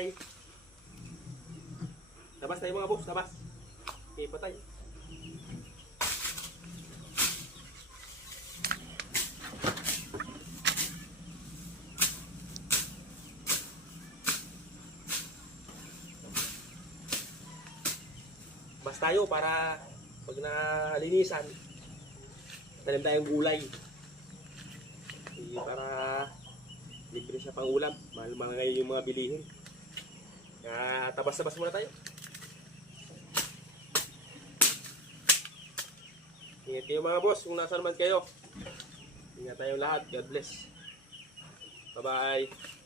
Bye-bye. Labas tayo mga boss, labas. Okay, patay. Labas tayo para pag nalinisan, tanim tayong gulay. Para libre siya pang ulam. Mahal-mahal ngayon yung mga bilihin. Kaya tabas-tabas muna tayo. Ingat kayo mga boss kung nasa naman kayo. Ingat tayong lahat. God bless. Bye-bye.